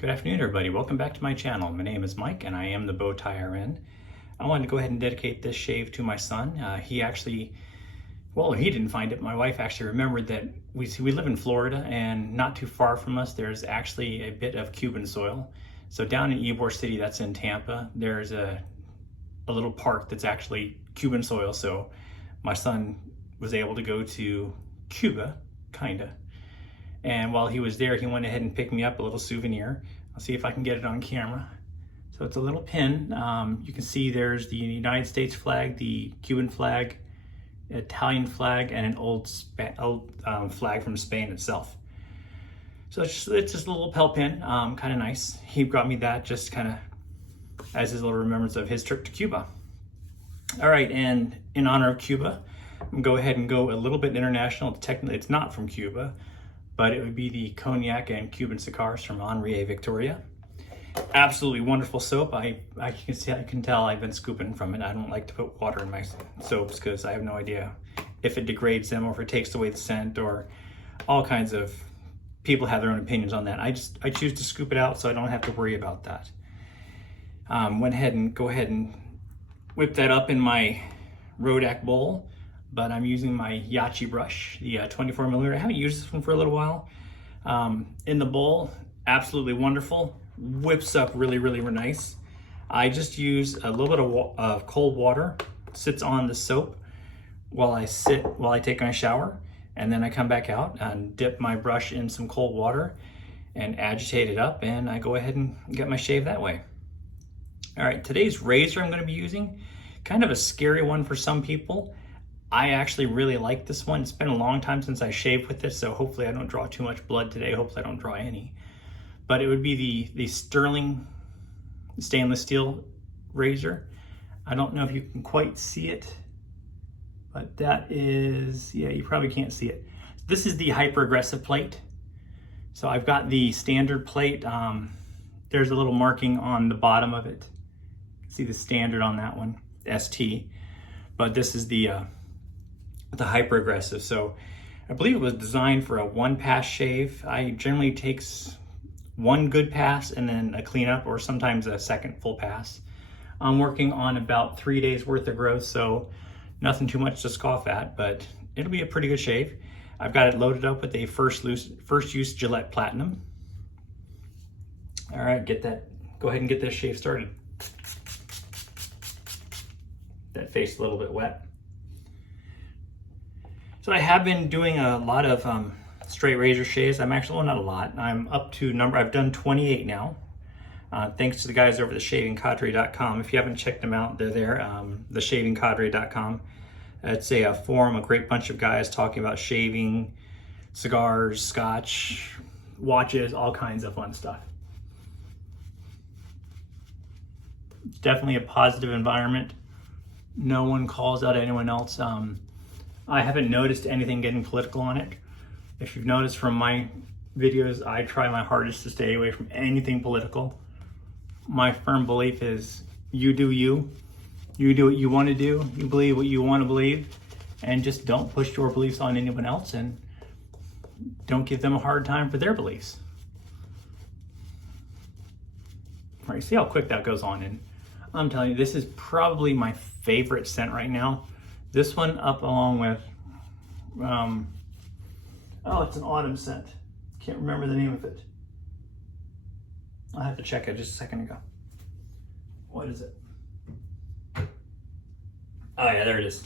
Good afternoon, everybody. Welcome back to my channel. My name is Mike, and I am the Bow Tie RN. I wanted to go ahead and dedicate this shave to my son. He didn't find it. My wife actually remembered that we live in Florida, and not too far from us, there's actually a bit of Cuban soil. So down in Ybor City, that's in Tampa, there's a little park that's actually Cuban soil. So my son was able to go to Cuba, kinda. And while he was there, he went ahead and picked me up a little souvenir. I'll see if I can get it on camera. So it's a little pin. You can see there's the United States flag, the Cuban flag, Italian flag, and an old flag from Spain itself. So it's just a little pelt pin, kind of nice. He brought me that just kind of as his little remembrance of his trip to Cuba. All right, and in honor of Cuba, I'm gonna go ahead and go a little bit international. Technically, it's not from Cuba, but it would be the cognac and Cuban cigars from Henri Victoria. Absolutely wonderful soap. I can tell I've been scooping from it. I don't like to put water in my soaps because I have no idea if it degrades them or if it takes away the scent, or all kinds of people have their own opinions on that. I choose to scoop it out so I don't have to worry about that. Went ahead and whip that up in my Rodak bowl, but I'm using my Yaqi brush, the 24 millimeter. I haven't used this one for a little while. In the bowl, absolutely wonderful. Whips up really nice. I just use a little bit of cold water, sits on the soap while I take my shower, and then I come back out and dip my brush in some cold water and agitate it up, and I go ahead and get my shave that way. All right, today's razor I'm gonna be using, kind of a scary one for some people. I actually really like this one. It's been a long time since I shaved with this, so hopefully I don't draw too much blood today. Hopefully I don't draw any. But it would be the Stirling stainless steel razor. I don't know if you can quite see it, but that is, yeah, you probably can't see it. This is the Hyper Aggressive plate. So I've got the standard plate. There's a little marking on the bottom of it. See the standard on that one, ST. But this is the Hyper Aggressive. So I believe it was designed for a one-pass shave. I generally takes one good pass and then a cleanup, or sometimes a second full pass. I'm working on about 3 days worth of growth, so nothing too much to scoff at, but it'll be a pretty good shave. I've got it loaded up with a first use Gillette Platinum. All right, go ahead and get this shave started. That face a little bit wet. So I have been doing a lot of straight razor shaves. I'm actually, well, not a lot. I'm up to I've done 28 now. Thanks to the guys over at shavingcadre.com. If you haven't checked them out, they're there, shavingcadre.com. It's a forum, a great bunch of guys talking about shaving, cigars, scotch, watches, all kinds of fun stuff. It's definitely a positive environment. No one calls out anyone else. I haven't noticed anything getting political on it. If you've noticed from my videos, I try my hardest to stay away from anything political. My firm belief is you do you. You do what you want to do. You believe what you want to believe. And just don't push your beliefs on anyone else, and don't give them a hard time for their beliefs. All right, see how quick that goes on. And I'm telling you, this is probably my favorite scent right now. This one up along with, oh, it's an autumn scent. Can't remember the name of it. I'll have to check it just a second ago. What is it? Oh yeah, there it is.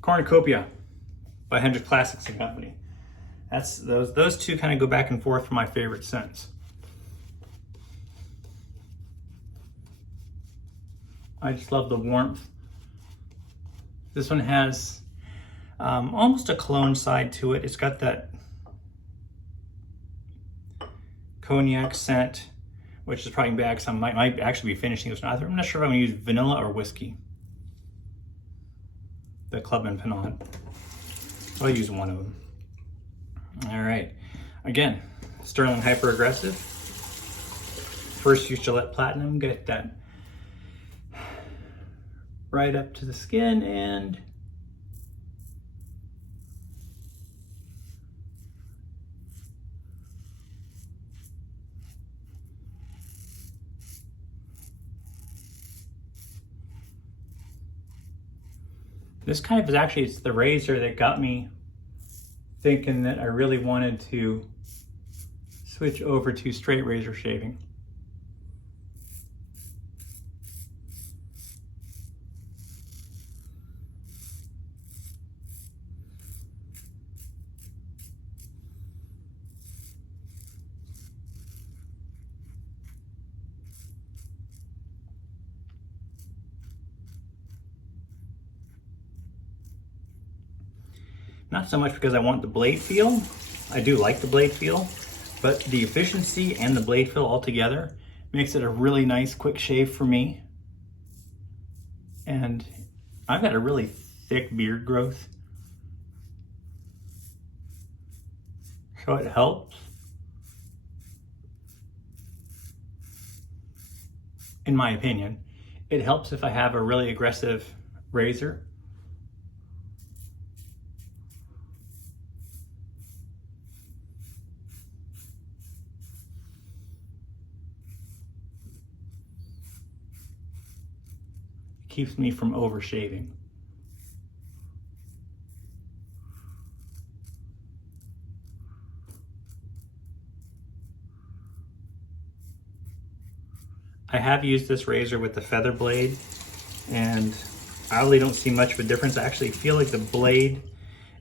Cornucopia by Hendrix Classics and Company. That's those two kind of go back and forth for my favorite scents. I just love the warmth. This one has almost a cologne side to it. It's got that cognac scent, which is probably bad because I might actually be finishing this one. I'm not sure if I'm gonna use vanilla or whiskey. The Clubman Pinot. I'll use one of them. All right. Again, Stirling Hyper Aggressive. First use Gillette Platinum. Get that right up to the skin, and This kind of is actually, it's the razor that got me thinking that I really wanted to switch over to straight razor shaving. Not so much because I want the blade feel. I do like the blade feel, but the efficiency and the blade feel all together makes it a really nice quick shave for me. And I've got a really thick beard growth, so it helps. In my opinion, it helps if I have a really aggressive razor. Keeps me from over shaving. I have used this razor with the feather blade, and I really don't see much of a difference. I actually feel like the blade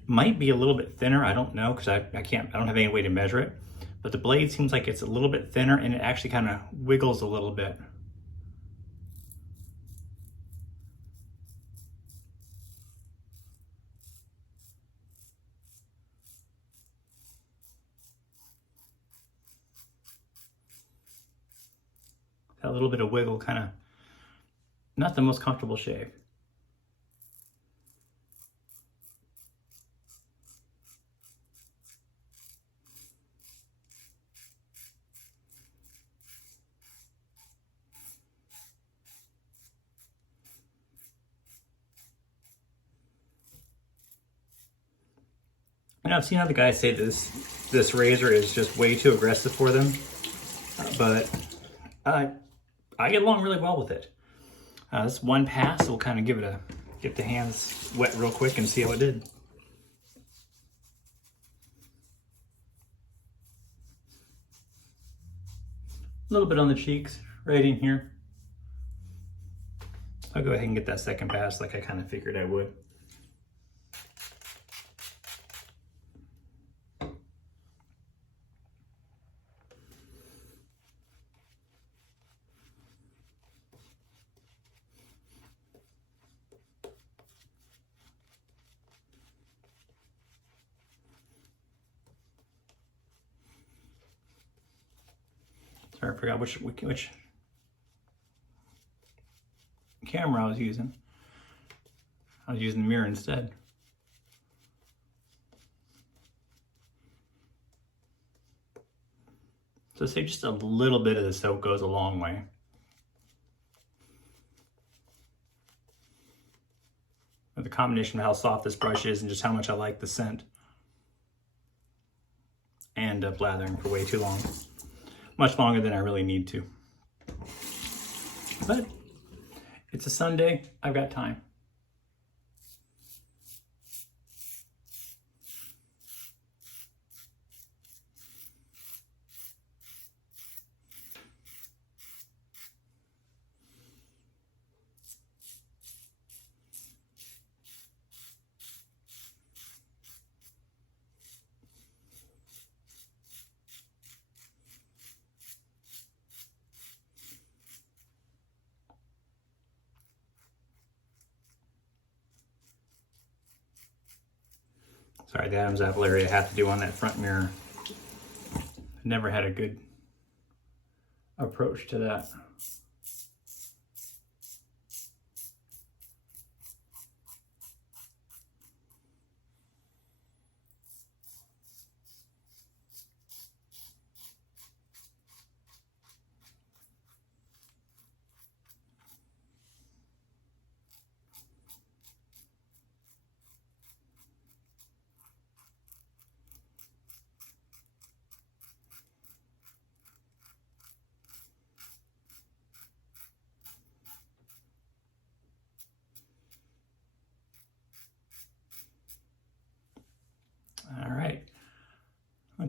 might be a little bit thinner. I don't know, because I don't have any way to measure it. But the blade seems like it's a little bit thinner, and it actually kind of wiggles a little bit. That little bit of wiggle, kind of not the most comfortable shave. And I've seen other guys say this razor is just way too aggressive for them, but I get along really well with it. This one pass, we'll kind of get the hands wet real quick and see how it did. A little bit on the cheeks, right in here. I'll go ahead and get that second pass like I kind of figured I would. Sorry, I forgot which camera I was using. I was using the mirror instead. So say just a little bit of the soap goes a long way. With the combination of how soft this brush is and just how much I like the scent. And blathering for way too long. Much longer than I really need to. But it's a Sunday, I've got time. Sorry, the Adam's apple area I have to do on that front mirror. Never had a good approach to that.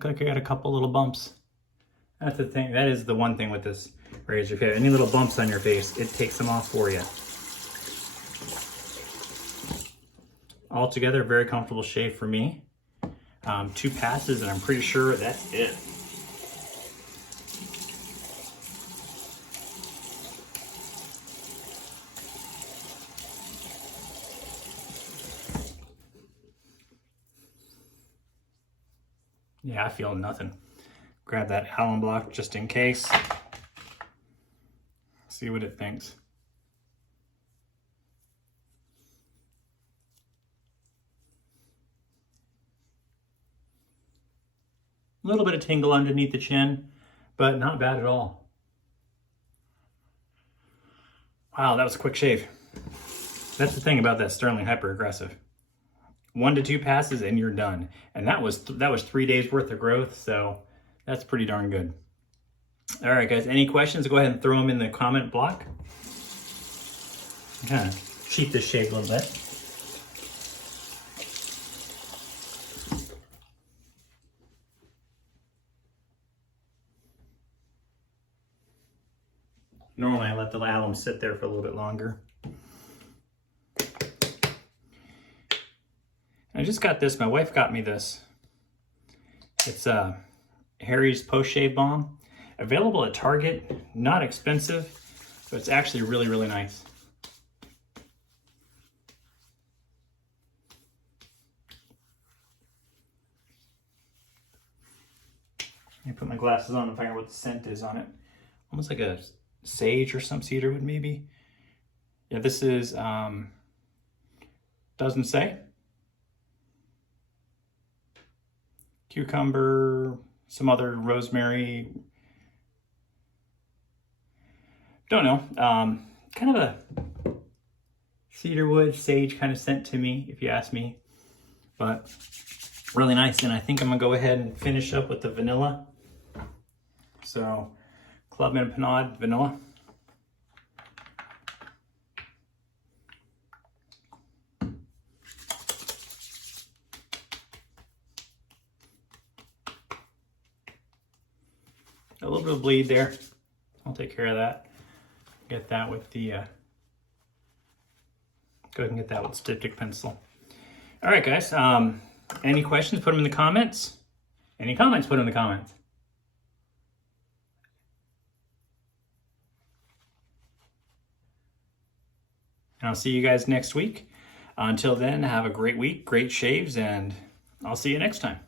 look like I got a couple little bumps. That's the thing. That is the one thing with this razor. If you have any little bumps on your face, it takes them off for you. Altogether, very comfortable shave for me. 2 passes, and I'm pretty sure that's it. Yeah, I feel nothing. Grab that alum block just in case. See what it thinks. A little bit of tingle underneath the chin, but not bad at all. Wow, that was a quick shave. That's the thing about that Stirling Hyper Aggressive. 1 to 2 passes and you're done. And that was 3 days worth of growth, so that's pretty darn good. All right, guys, any questions? Go ahead and throw them in the comment block. Kind of cheat this shave a little bit. Normally I let the alum sit there for a little bit longer. I just got this. My wife got me this. It's Harry's post-shave balm. Available at Target. Not expensive, but it's actually really, really nice. Let me put my glasses on and find out what the scent is on it. Almost like a sage or some cedar wood, maybe. Yeah, this is, doesn't say. Cucumber, some other rosemary. Don't know. Kind of a cedarwood, sage kind of scent to me, if you ask me. But really nice. And I think I'm gonna go ahead and finish up with the vanilla. So, Club and Panade vanilla. A little bit of bleed there. I'll take care of that. Get that with the, go ahead and get that with styptic pencil. All right, guys. Any questions, put them in the comments. Any comments, put them in the comments. And I'll see you guys next week. Until then, have a great week, great shaves, and I'll see you next time.